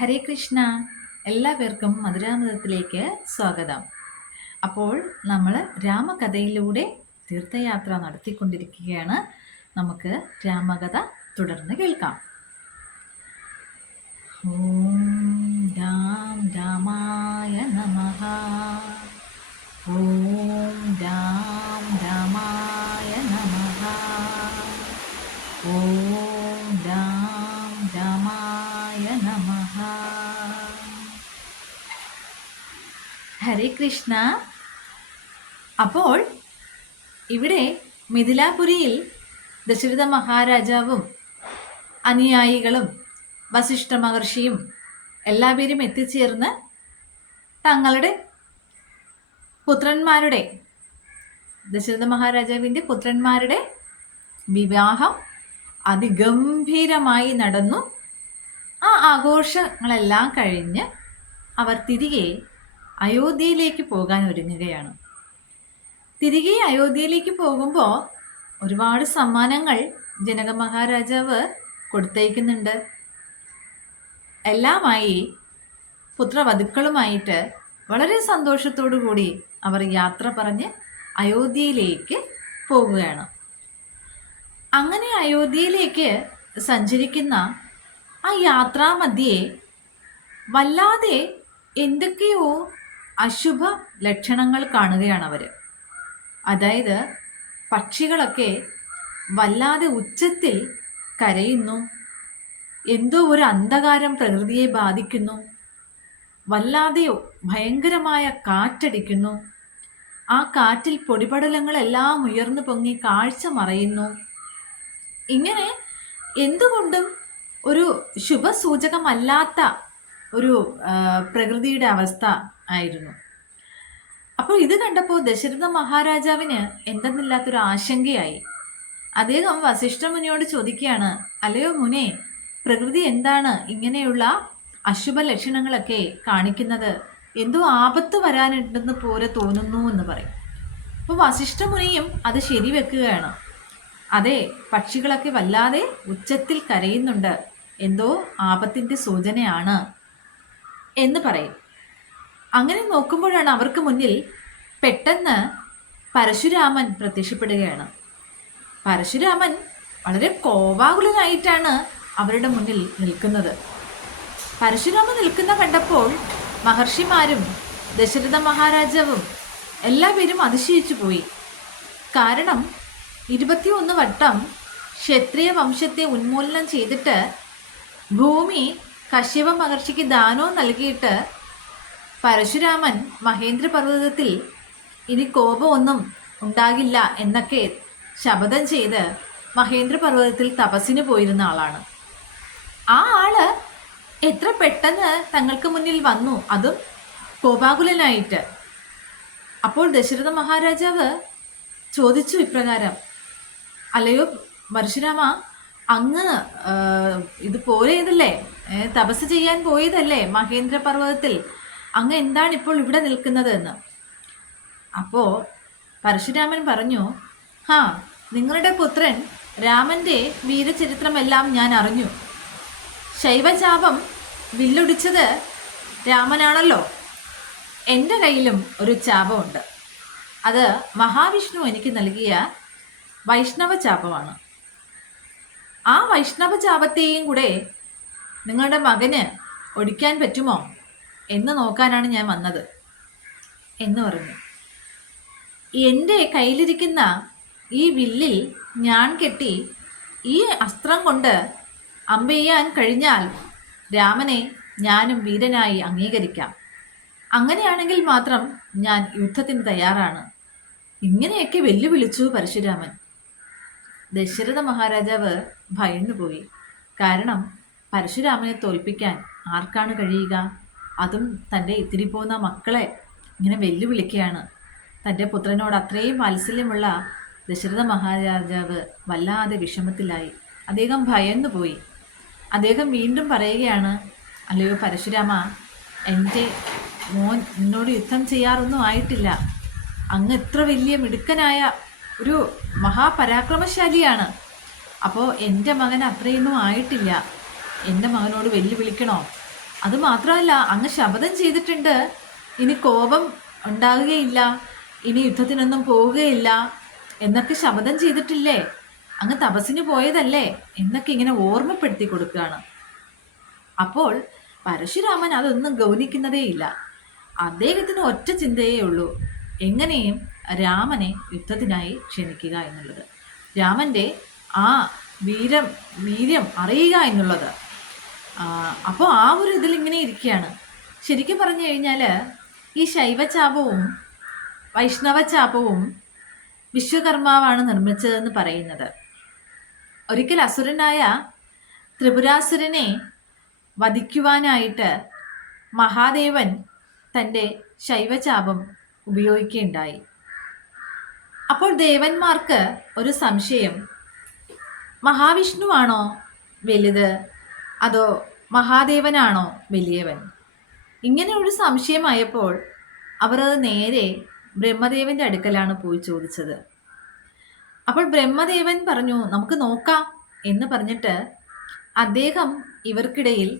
ഹരേ കൃഷ്ണ. എല്ലാവർക്കും മധുരാമൃതത്തിലേക്ക് സ്വാഗതം. അപ്പോൾ നമ്മൾ രാമകഥയിലൂടെ തീർത്ഥയാത്ര നടത്തിക്കൊണ്ടിരിക്കുകയാണ്. നമുക്ക് രാമകഥ തുടർന്ന് കേൾക്കാം. ഓം രാം രാമായ നമ. ഓം രാം നമഃ ഹരേ കൃഷ്ണ। അപ്പോൾ ഇവിടെ മിഥിലാപുരിയിൽ ദശരഥ മഹാരാജാവും അനുയായികളും വസിഷ്ഠ മഹർഷിയും എല്ലാവരും എത്തിച്ചേർന്ന് തങ്ങളുടെ പുത്രന്മാരുടെ ദശരഥ മഹാരാജാവിന്റെ പുത്രന്മാരുടെ വിവാഹം അതിഗംഭീരമായി നടന്നു. ആ ആഘോഷങ്ങളെല്ലാം കഴിഞ്ഞ് അവർ തിരികെ അയോധ്യയിലേക്ക് പോകാൻ ഒരുങ്ങുകയാണ്. തിരികെ അയോധ്യയിലേക്ക് പോകുമ്പോൾ ഒരുപാട് സമ്മാനങ്ങൾ ജനക മഹാരാജാവ് കൊടുത്തയക്കുന്നുണ്ട് എല്ലാമായി പുത്രവധുക്കളുമായിട്ട് വളരെ സന്തോഷത്തോടു കൂടി അവർ യാത്ര പറഞ്ഞ് അയോധ്യയിലേക്ക് പോവുകയാണ്. അങ്ങനെ അയോധ്യയിലേക്ക് സഞ്ചരിക്കുന്ന ആ യാത്രാമധ്യേ വല്ലാതെ എന്തൊക്കെയോ അശുഭ ലക്ഷണങ്ങൾ കാണുകയാണ് അവർ അതായത് പക്ഷികളൊക്കെ വല്ലാതെ ഉച്ചത്തിൽ കരയുന്നു എന്തോ ഒരു അന്ധകാരം പ്രകൃതിയെ ബാധിക്കുന്നു വല്ലാതെ ഭയങ്കരമായ കാറ്റടിക്കുന്നു ആ കാറ്റിൽ പൊടിപടലങ്ങളെല്ലാം ഉയർന്നു പൊങ്ങി കാഴ്ച മറയുന്നു. ഇങ്ങനെ എന്തുകൊണ്ടും ഒരു ശുഭസൂചകമല്ലാത്ത ഒരു പ്രകൃതിയുടെ അവസ്ഥ ആയിരുന്നു. അപ്പോൾ ഇത് കണ്ടപ്പോൾ ദശരഥ മഹാരാജാവിന് എന്തെന്നില്ലാത്തൊരു ആശങ്കയായി. അദ്ദേഹം വസിഷ്ഠ മുനിയോട് ചോദിക്കുകയാണ് അല്ലയോ മുനെ പ്രകൃതി എന്താണ് ഇങ്ങനെയുള്ള അശുഭ ലക്ഷണങ്ങളൊക്കെ കാണിക്കുന്നത്? എന്തോ ആപത്ത് വരാനുണ്ടെന്ന് പോലെ തോന്നുന്നു എന്ന് പറയും. അപ്പോൾ വസിഷ്ഠ മുനിയും അത് ശരിവെക്കുകയാണ്. അതെ പക്ഷികളൊക്കെ വല്ലാതെ ഉച്ചത്തിൽ കരയുന്നുണ്ട്. എന്തോ ആപത്തിന്റെ സൂചനയാണ് എന്ന് പറയും. അങ്ങനെ നോക്കുമ്പോഴാണ് അവർക്ക് മുന്നിൽ പെട്ടെന്ന് പരശുരാമൻ പ്രത്യക്ഷപ്പെടുകയാണ്. പരശുരാമൻ വളരെ കോവാകുലനായിട്ടാണ് അവരുടെ മുന്നിൽ നിൽക്കുന്നത്. പരശുരാമൻ നിൽക്കുന്ന കണ്ടപ്പോൾ മഹർഷിമാരും ദശരഥ മഹാരാജാവും എല്ലാവരും അതിശയിച്ചു പോയി. കാരണം ഇരുപത്തിയൊന്ന് വട്ടം ക്ഷത്രിയ വംശത്തെ ഉന്മൂലനം ചെയ്തിട്ട് ഭൂമി കശ്യപ മഹർഷിക്ക് ദാനവും നൽകിയിട്ട് പരശുരാമൻ മഹേന്ദ്രപർവതത്തിൽ ഇനി കോപമൊന്നും ഉണ്ടാകില്ല എന്നൊക്കെ ശപഥം ചെയ്ത് മഹേന്ദ്രപർവതത്തിൽ തപസ്സിന് പോയിരുന്ന ആളാണ്. ആ ആൾ എത്ര പെട്ടെന്ന് തങ്ങൾക്ക് മുന്നിൽ വന്നു. അതും കോപാകുലനായിട്ട്. അപ്പോൾ ദശരഥ മഹാരാജാവ് ചോദിച്ചു ഇപ്രകാരം അല്ലയോ പരശുരാമ അങ്ങ് ഇത് പോയതല്ലേ തപസ് ചെയ്യാൻ പോയതല്ലേ മഹേന്ദ്ര പർവതത്തിൽ അങ്ങ് എന്താണ് ഇപ്പോൾ ഇവിടെ നിൽക്കുന്നത് എന്ന് അപ്പോൾ പരശുരാമൻ പറഞ്ഞു ഹാ നിങ്ങളുടെ പുത്രൻ രാമന്റെ വീരചരിത്രമെല്ലാം ഞാൻ അറിഞ്ഞു. ശൈവചാപം വില്ലൊടിച്ചത് രാമനാണല്ലോ. എന്റെ കയ്യിലും ഒരു ചാപമുണ്ട്. അത് മഹാവിഷ്ണു എനിക്ക് നൽകിയ വൈഷ്ണവ ചാപമാണ്. ആ വൈഷ്ണവ ചാപത്തെയും കൂടെ നിങ്ങളുടെ മകന് ഒടിക്കാൻ പറ്റുമോ എന്ന് നോക്കാനാണ് ഞാൻ വന്നത് എന്ന് പറഞ്ഞു. എന്റെ കയ്യിലിരിക്കുന്ന ഈ വില്ലിൽ ഞാൻ കെട്ടി ഈ അസ്ത്രം കൊണ്ട് അമ്പെയ്യാൻ കഴിഞ്ഞാൽ രാമനെ ഞാനും വീരനായി അംഗീകരിക്കാം. അങ്ങനെയാണെങ്കിൽ മാത്രം ഞാൻ യുദ്ധത്തിന് തയ്യാറാണ്. ഇങ്ങനെയൊക്കെ വെല്ലുവിളിച്ചു പരശുരാമൻ. ദശരഥ മഹാരാജാവ് ഭയന്നുപോയി കാരണം പരശുരാമനെ തോൽപ്പിക്കാൻ ആർക്കാണ് കഴിയുക? അതും തന്റെ ഇത്തിരി പോകുന്ന മക്കളെ ഇങ്ങനെ വെല്ലുവിളിക്കുകയാണ്. തന്റെ പുത്രനോട് അത്രയും വാത്സല്യമുള്ള ദശരഥ മഹാരാജാവ് വല്ലാതെ വിഷമത്തിലായി. അദ്ദേഹം ഭയന്നുപോയി അദ്ദേഹം വീണ്ടും പറയുകയാണ് അല്ലയോ പരശുരാമ എന്റെ മോൻ എന്നോട് യുദ്ധം ചെയ്യാറൊന്നും ആയിട്ടില്ല. അങ്ങ് എത്ര വലിയ മിടുക്കനായ ഒരു മഹാപരാക്രമശാലിയാണ്. അപ്പോൾ എന്റെ മകൻ അത്രയൊന്നും ആയിട്ടില്ല. എന്റെ മകനോട് വെല്ലുവിളിക്കണോ? അത് മാത്രമല്ല അങ്ങ് ശപഥം ചെയ്തിട്ടുണ്ട്. ഇനി കോപം ഉണ്ടാകുകയില്ല. ഇനി യുദ്ധത്തിനൊന്നും പോവുകയില്ല. എന്നൊക്കെ ശപഥം ചെയ്തിട്ടില്ലേ? അങ്ങ് തപസ്സിന് പോയതല്ലേ? എന്നൊക്കെ ഇങ്ങനെ ഓർമ്മപ്പെടുത്തി കൊടുക്കുകയാണ്. അപ്പോൾ പരശുരാമൻ അതൊന്നും ഗൗനിക്കുന്നതേയില്ല. അദ്ദേഹത്തിന് ഒറ്റ ചിന്തയേ ഉള്ളൂ. എങ്ങനെയും രാമനെ യുദ്ധത്തിനായി ക്ഷണിക്കുക എന്നുള്ളത്. രാമന്റെ ആ വീരം വീര്യം അറിയുക എന്നുള്ളത്. അപ്പോൾ ആ ഒരു ഇതിൽ ഇങ്ങനെ ഇരിക്കുകയാണ്. ശരിക്കും പറഞ്ഞു കഴിഞ്ഞാൽ ഈ ശൈവചാപവും വൈഷ്ണവചാപവും വിശ്വകർമാവാണ് നിർമ്മിച്ചതെന്ന് പറയുന്നത്. ഒരിക്കൽ അസുരനായ ത്രിപുരാസുരനെ വധിക്കുവാനായിട്ട് മഹാദേവൻ തന്റെ ശൈവചാപം ഉപയോഗിക്കുകയുണ്ടായി അപ്പോൾ ദേവന്മാർക്ക് ഒരു സംശയം. മഹാവിഷ്ണുവാണോ വലുത്? അതോ മഹാദേവനാണോ വലിയവൻ? ഇങ്ങനെ ഒരു സംശയമായപ്പോൾ അവർ അത് നേരെ ബ്രഹ്മദേവന്റെ അടുക്കലാണ് പോയി ചോദിച്ചത്. അപ്പോൾ ബ്രഹ്മദേവൻ പറഞ്ഞു നമുക്ക് നോക്കാം എന്ന് പറഞ്ഞിട്ട് അദ്ദേഹം ഇവർക്കിടയിൽ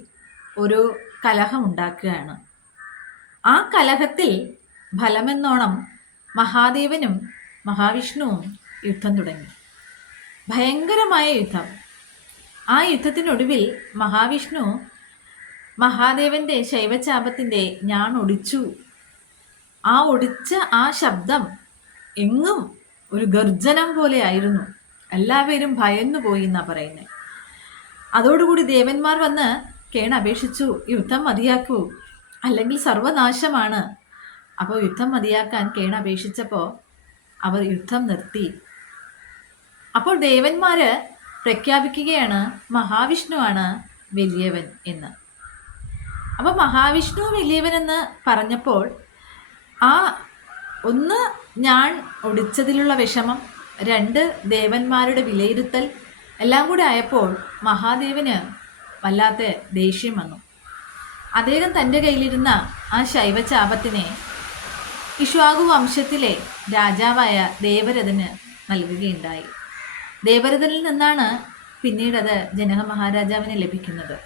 ഒരു കലഹം ഉണ്ടാക്കുകയാണ്. ആ കലഹത്തിൽ ഫലമെന്നോണം മഹാദേവനും മഹാവിഷ്ണുവും യുദ്ധം തുടങ്ങി. ഭയങ്കരമായ യുദ്ധം. ആ യുദ്ധത്തിനൊടുവിൽ മഹാവിഷ്ണു മഹാദേവന്റെ ശൈവചാപത്തിന്റെ ഞാൻ ഒടിച്ചു. ആ ഒടിച്ച ആ ശബ്ദം എങ്ങും ഒരു ഗർജനം പോലെയായിരുന്നു എല്ലാവരും ഭയന്നു പോയി എന്നാ പറയുന്നത് അതോടുകൂടി ദേവന്മാർ വന്ന് കേണപേക്ഷിച്ചു യുദ്ധം മതിയാക്കൂ. അല്ലെങ്കിൽ സർവനാശമാണ്. അപ്പോൾ യുദ്ധം മതിയാക്കാൻ കേണപേക്ഷിച്ചപ്പോൾ അവർ യുദ്ധം നിർത്തി. അപ്പോൾ ദേവന്മാർ പ്രഖ്യാപിക്കുകയാണ് മഹാവിഷ്ണുവാണ് വലിയവൻ എന്ന്. അപ്പോൾ മഹാവിഷ്ണു വലിയവൻ എന്ന് പറഞ്ഞപ്പോൾ ആ ഒന്ന് ഞാൻ ഒടിച്ചതിലുള്ള വിഷമം രണ്ട് ദേവന്മാരുടെ വിലയിരുത്തൽ എല്ലാം കൂടെ ആയപ്പോൾ മഹാദേവന് വല്ലാത്ത ദേഷ്യം വന്നു. അദ്ദേഹം തന്റെ കയ്യിലിരുന്ന ആ ശൈവചാപത്തിനെ ഇഷ്വാകു വംശത്തിലെ രാജാവായ ദേവരഥന് നൽകുകയുണ്ടായി. ദേവരഥനിൽ നിന്നാണ് പിന്നീട് ജനക മഹാരാജാവിന് ലഭിക്കുന്നത്.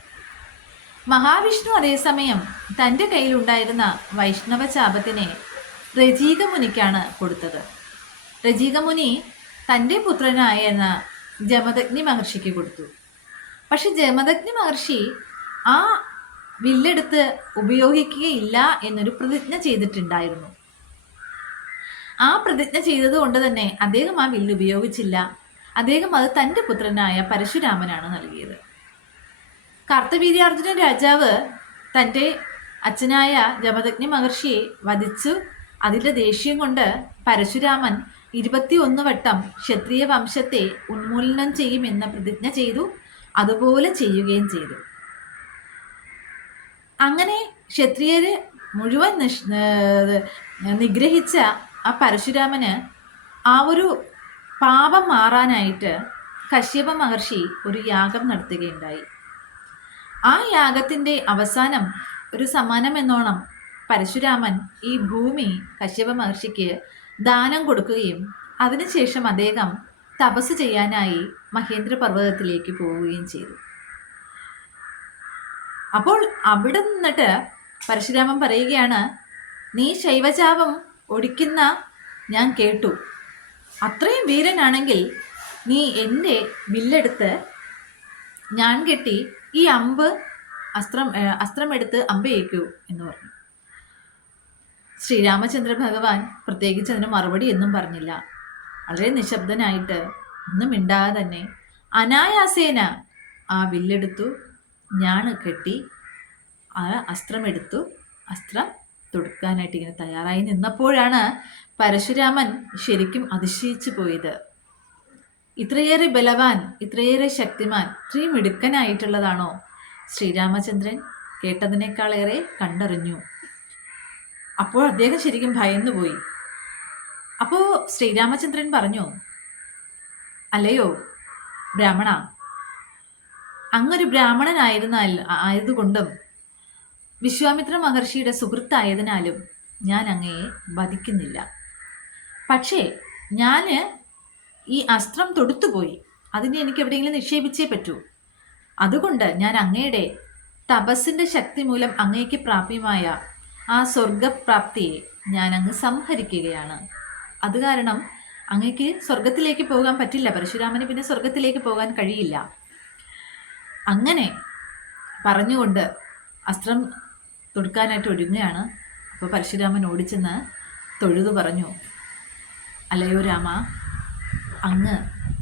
മഹാവിഷ്ണു അതേസമയം തന്റെ കയ്യിലുണ്ടായിരുന്ന വൈഷ്ണവ ചാപത്തിനെ രജീകമുനിക്കാണ് കൊടുത്തത്. രജീകമുനി തന്റെ പുത്രനായ ജമദഗ്നി മഹർഷിക്ക് കൊടുത്തു. പക്ഷെ ജമദഗ്നി മഹർഷി ആ വില്ലെടുത്ത് ഉപയോഗിക്കുകയില്ല എന്നൊരു പ്രതിജ്ഞ ചെയ്തിട്ടുണ്ടായിരുന്നു. ആ പ്രതിജ്ഞ ചെയ്തതുകൊണ്ട് തന്നെ അദ്ദേഹം ആ വില്ല് ഉപയോഗിച്ചില്ല. അദ്ദേഹം അത് തന്റെ പുത്രനായ പരശുരാമനാണ് നൽകിയത്. കർത്തവീര്യാർജുന രാജാവ് തന്റെ അച്ഛനായ ജമദഗ്നി മഹർഷിയെ വധിച്ചു. അതിന്റെ ദേഷ്യം കൊണ്ട് പരശുരാമൻ ഇരുപത്തിയൊന്ന് വട്ടം ക്ഷത്രിയ വംശത്തെ ഉന്മൂലനം ചെയ്യുമെന്ന് പ്രതിജ്ഞ ചെയ്തു. അതുപോലെ ചെയ്യുകയും ചെയ്തു. അങ്ങനെ ക്ഷത്രിയരെ മുഴുവൻ നിഷ് നിഗ്രഹിച്ച ആ പരശുരാമന് ആ ഒരു പാപം മാറാനായിട്ട് കശ്യപ മഹർഷി ഒരു യാഗം നടത്തുകയുണ്ടായി. ആ യാഗത്തിന്റെ അവസാനം ഒരു സമ്മാനം എന്നോണം പരശുരാമൻ ഈ ഭൂമി കശ്യപ മഹർഷിക്ക് ദാനം കൊടുക്കുകയും അതിനുശേഷം അദ്ദേഹം തപസ് ചെയ്യാനായി മഹേന്ദ്ര പർവതത്തിലേക്ക് പോവുകയും ചെയ്തു. അപ്പോൾ അവിടെ നിന്നിട്ട് പരശുരാമൻ പറയുകയാണ് നീ ശൈവചാപം ഒടിക്കുന്ന ഞാൻ കേട്ടു. അത്രയും വീരനാണെങ്കിൽ നീ എന്റെ വില്ലെടുത്ത് ഞാൻ കെട്ടി ഈ അമ്പ് അസ്ത്രം അസ്ത്രമെടുത്ത് അമ്പയേക്കൂ എന്ന് പറഞ്ഞു. ശ്രീരാമചന്ദ്ര ഭഗവാൻ പ്രത്യേകിച്ച് അതിന് മറുപടി എന്നും പറഞ്ഞില്ല. വളരെ നിശബ്ദനായിട്ട് ഒന്നും മിണ്ടാതെ തന്നെ അനായാസേന ആ വില്ലെടുത്തു ഞാൻ കെട്ടി ആ അസ്ത്രമെടുത്തു അസ്ത്രം തൊടുക്കാനായിട്ട് ഇങ്ങനെ തയ്യാറായി നിന്നപ്പോഴാണ് പരശുരാമൻ ശരിക്കും അതിശയിച്ചു പോയത്. ഇത്രയേറെ ബലവാൻ ഇത്രയേറെ ശക്തിമാൻ ഇത്രയും മിടുക്കനായിട്ടുള്ളതാണോ ശ്രീരാമചന്ദ്രൻ? കേട്ടതിനേക്കാളേറെ കണ്ടറിഞ്ഞു. അപ്പോൾ അദ്ദേഹം ശരിക്കും ഭയന്നുപോയി. അപ്പോൾ ശ്രീരാമചന്ദ്രൻ പറഞ്ഞു അല്ലയോ ബ്രാഹ്മണ അങ്ങൊരു ബ്രാഹ്മണനായിരുന്ന ആയതുകൊണ്ടും വിശ്വാമിത്ര മഹർഷിയുടെ സുഹൃത്തായതിനാലും ഞാൻ അങ്ങയെ വധിക്കുന്നില്ല. പക്ഷേ ഞാൻ ഈ അസ്ത്രം തൊടുത്തുപോയി. അതിനെ എനിക്ക് എവിടെയെങ്കിലും നിക്ഷേപിച്ചേ പറ്റൂ. അതുകൊണ്ട് ഞാൻ അങ്ങയുടെ തപസ്സിന്റെ ശക്തി മൂലം അങ്ങയ്ക്ക് പ്രാപ്യമായ ആ സ്വർഗപ്രാപ്തിയെ ഞാൻ അങ്ങ് സംഹരിക്കുകയാണ്. അത് കാരണം അങ്ങക്ക് സ്വർഗത്തിലേക്ക് പോകാൻ പറ്റില്ല. പരശുരാമന് പിന്നെ സ്വർഗത്തിലേക്ക് പോകാൻ കഴിയില്ല. അങ്ങനെ പറഞ്ഞുകൊണ്ട് അസ്ത്രം തൊടുക്കാനായിട്ട് ഒരുങ്ങുകയാണ്. അപ്പോൾ പരശുരാമൻ ഓടിച്ചെന്ന് തൊഴുതു പറഞ്ഞു. അല്ലയോ രാമ അങ്ങ്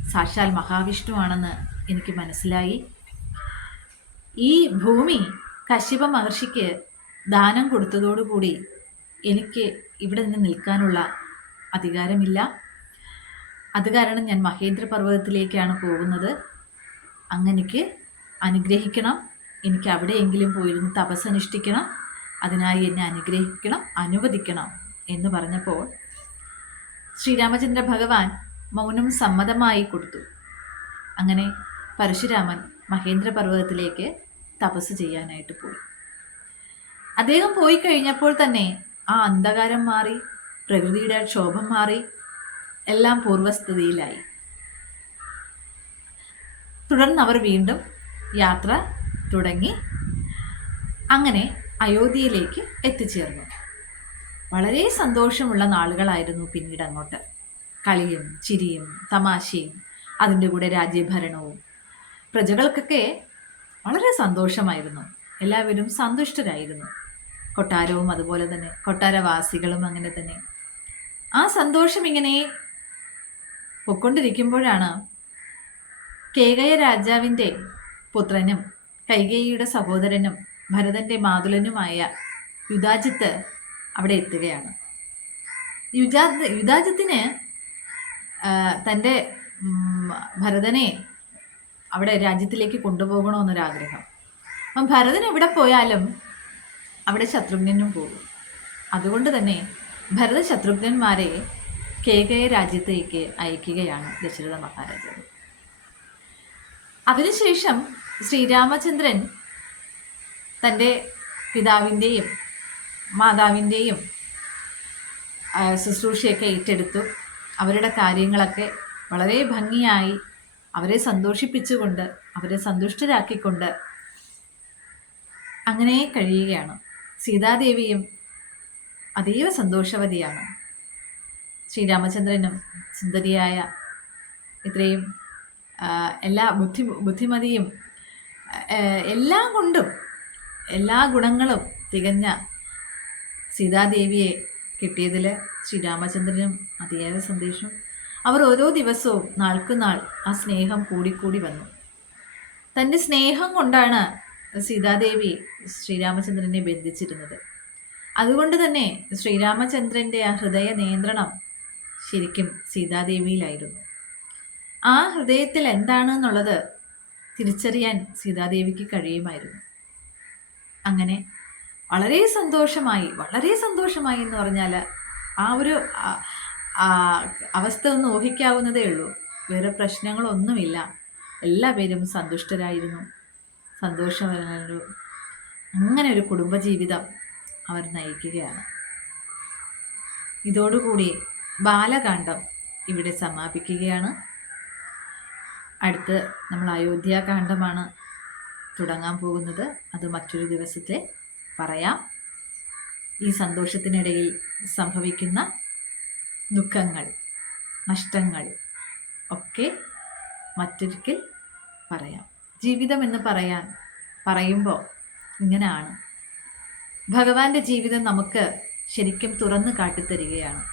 സാക്ഷാൽ മഹാവിഷ്ണുവാണെന്ന് എനിക്ക് മനസ്സിലായി. ഈ ഭൂമി കശിപ മഹർഷിക്ക് ദാനം കൊടുത്തതോടുകൂടി എനിക്ക് ഇവിടെ നിന്ന് നിൽക്കാനുള്ള അധികാരമില്ല. അത് കാരണം ഞാൻ മഹേന്ദ്ര പർവതത്തിലേക്കാണ് പോകുന്നത്. അങ്ങനെക്ക് അനുഗ്രഹിക്കണം. എനിക്ക് അവിടെയെങ്കിലും പോയിരുന്ന് തപസ്സനുഷ്ഠിക്കണം. അതിനായി എന്നെ അനുഗ്രഹിക്കണം അനുവദിക്കണം എന്ന് പറഞ്ഞപ്പോൾ ശ്രീരാമചന്ദ്ര ഭഗവാൻ മൗനം സമ്മതമായി കൊടുത്തു. അങ്ങനെ പരശുരാമൻ മഹേന്ദ്ര പർവതത്തിലേക്ക് തപസ് ചെയ്യാനായിട്ട് പോയി. അദ്ദേഹം പോയി കഴിഞ്ഞപ്പോൾ തന്നെ ആ അന്ധകാരം മാറി പ്രകൃതിയുടെ ക്ഷോഭം മാറി എല്ലാം പൂർവസ്ഥിതിയിലായി. തുടർന്ന് അവർ വീണ്ടും യാത്ര തുടങ്ങി. അങ്ങനെ അയോധ്യയിലേക്ക് എത്തിച്ചേർന്നു. വളരെ സന്തോഷമുള്ള നാളുകളായിരുന്നു പിന്നീട് അങ്ങോട്ട്. കളിയും ചിരിയും തമാശയും അതിന്റെ കൂടെ രാജ്യഭരണവും. പ്രജകൾക്കൊക്കെ വളരെ സന്തോഷമായിരുന്നു. എല്ലാവരും സന്തുഷ്ടരായിരുന്നു. കൊട്ടാരവും അതുപോലെ തന്നെ കൊട്ടാരവാസികളും അങ്ങനെ തന്നെ. ആ സന്തോഷം ഇങ്ങനെ പൊക്കൊണ്ടിരിക്കുമ്പോഴാണ് കേകയ രാജാവിന്റെ പുത്രനും കൈകേയിയുടെ സഹോദരനും ഭരതന്റെ മാതുലനുമായ യുദാജിത്ത് അവിടെ എത്തുകയാണ്. യുജാ യുദാജിത്തിന് തന്റെ ഭരതനെ അവിടെ രാജ്യത്തിലേക്ക് കൊണ്ടുപോകണമെന്നൊരാഗ്രഹം. അപ്പം ഭരതൻ എവിടെ പോയാലും അവിടെ ശത്രുഘ്നും പോകും. അതുകൊണ്ട് തന്നെ ഭരത ശത്രുഘ്നന്മാരെ കേകയ രാജ്യത്തേക്ക് അയക്കുകയാണ് ദശരഥ മഹാരാജാവ് അതിനുശേഷം ശ്രീരാമചന്ദ്രൻ തന്റെ പിതാവിന്റെയും മാതാവിന്റെയും ശുശ്രൂഷയൊക്കെ ഏറ്റെടുത്തു. അവരുടെ കാര്യങ്ങളൊക്കെ വളരെ ഭംഗിയായി അവരെ സന്തോഷിപ്പിച്ചുകൊണ്ട് അവരെ സന്തുഷ്ടരാക്കിക്കൊണ്ട് അങ്ങനെ കഴിയുകയാണ്. സീതാദേവിയും അതീവ സന്തോഷവതിയാണ്. ശ്രീരാമചന്ദ്രനും സുന്ദരിയായ ഇത്രയും എല്ലാ ബുദ്ധി ബുദ്ധിമതിയും എല്ലാം കൊണ്ടും എല്ലാ ഗുണങ്ങളും തികഞ്ഞ സീതാദേവിയെ കിട്ടിയതിൽ ശ്രീരാമചന്ദ്രനും അതിയായ സന്ദേശം അവർ ഓരോ ദിവസവും നാൾക്കുനാൾ ആ സ്നേഹം കൂടിക്കൂടി വന്നു. തന്റെ സ്നേഹം കൊണ്ടാണ് സീതാദേവി ശ്രീരാമചന്ദ്രനെ ബന്ധിച്ചിരുന്നത്. അതുകൊണ്ട് തന്നെ ശ്രീരാമചന്ദ്രന്റെ ആ ഹൃദയ നിയന്ത്രണം ശരിക്കും സീതാദേവിയിലായിരുന്നു. ആ ഹൃദയത്തിൽ എന്താണെന്നുള്ളത് തിരിച്ചറിയാൻ സീതാദേവിക്ക് കഴിയുമായിരുന്നു. അങ്ങനെ വളരെ സന്തോഷമായി വളരെ സന്തോഷമായി എന്ന് പറഞ്ഞാൽ ആ ഒരു അവസ്ഥ ഒന്ന് ഊഹിക്കാവുന്നതേ ഉള്ളൂ. വേറെ പ്രശ്നങ്ങളൊന്നുമില്ല. എല്ലാ പേരും സന്തുഷ്ടരായിരുന്നു. സന്തോഷമൊരു അങ്ങനെ ഒരു കുടുംബജീവിതം അവർ നയിക്കുകയാണ്. ഇതോടുകൂടി ബാലകാന്ഡം ഇവിടെ സമാപിക്കുകയാണ്. അടുത്ത് നമ്മൾ അയോധ്യാകാന്ഡമാണ് തുടങ്ങാൻ പോകുന്നത്. അത് മറ്റൊരു ദിവസത്തെ പറയാം. ഈ സന്തോഷത്തിനിടയിൽ സംഭവിക്കുന്ന ദുഃഖങ്ങൾ നഷ്ടങ്ങൾ ഒക്കെ മറ്റൊരിക്കൽ പറയാം. ജീവിതം എന്ന് പറയാൻ പറയുമ്പോൾ ഇങ്ങനെയാണ്. ഭഗവാന്റെ ജീവിതം നമുക്ക് ശരിക്കും തുറന്നു കാട്ടിത്തരികയാണ്.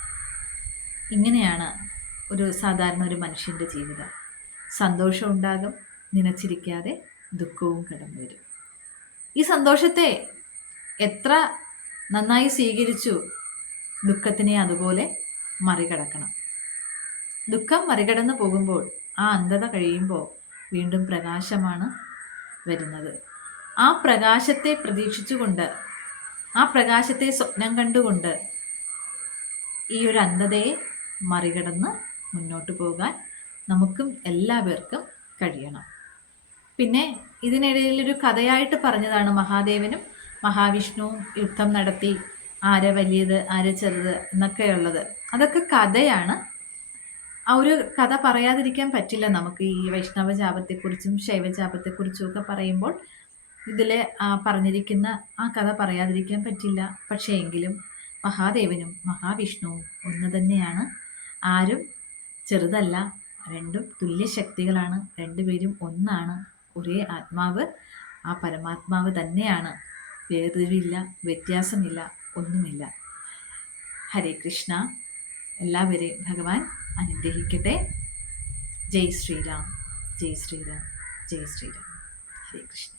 ഇങ്ങനെയാണ് ഒരു സാധാരണ ഒരു മനുഷ്യന്റെ ജീവിതം. സന്തോഷം ഉണ്ടാകും നനച്ചിരിക്കാതെ ദുഃഖവും കടന്നു വരും ഈ സന്തോഷത്തെ എത്ര നന്നായി സ്വീകരിച്ചു ദുഃഖത്തിനെ അതുപോലെ മറികടക്കണം. ദുഃഖം മറികടന്നു പോകുമ്പോൾ ആ അന്ധത കഴിയുമ്പോൾ വീണ്ടും പ്രകാശമാണ് വരുന്നത്. ആ പ്രകാശത്തെ പ്രതീക്ഷിച്ചുകൊണ്ട് ആ പ്രകാശത്തെ സ്വപ്നം കണ്ടുകൊണ്ട് ഈ ഒരു അന്ധതയെ മറികടന്ന് മുന്നോട്ട് പോകാൻ നമുക്കും എല്ലാവർക്കും കഴിയണം. പിന്നെ ഇതിനിടയിൽ ഒരു കഥയായിട്ട് പറഞ്ഞതാണ് മഹാദേവനും മഹാവിഷ്ണുവും യുദ്ധം നടത്തി ആര വലിയത് ആര ചെറുത് എന്നൊക്കെയുള്ളത്. അതൊക്കെ കഥയാണ്. ആ ഒരു കഥ പറയാതിരിക്കാൻ പറ്റില്ല നമുക്ക്. ഈ വൈഷ്ണവ ജാപത്തെക്കുറിച്ചും ശൈവജാപത്തെക്കുറിച്ചും ഒക്കെ പറയുമ്പോൾ ഇതിൽ പറഞ്ഞിരിക്കുന്ന ആ കഥ പറയാതിരിക്കാൻ പറ്റില്ല. പക്ഷേ എങ്കിലും മഹാദേവനും മഹാവിഷ്ണുവും ഒന്ന് തന്നെയാണ്. ആരും ചെറുതല്ല രണ്ടും തുല്യ ശക്തികളാണ് രണ്ടുപേരും ഒന്നാണ്. ഒരേ ആത്മാവ് ആ പരമാത്മാവ് തന്നെയാണ്. വേർതിരിവില്ല വ്യത്യാസമില്ല ഒന്നുമില്ല. ഹരേ കൃഷ്ണ. എല്ലാവരെയും ഭഗവാൻ അനുഗ്രഹിക്കട്ടെ. ജയ് ശ്രീരാം. ജയ് ശ്രീരാം. ജയ് ശ്രീരാം. ഹരേ കൃഷ്ണ.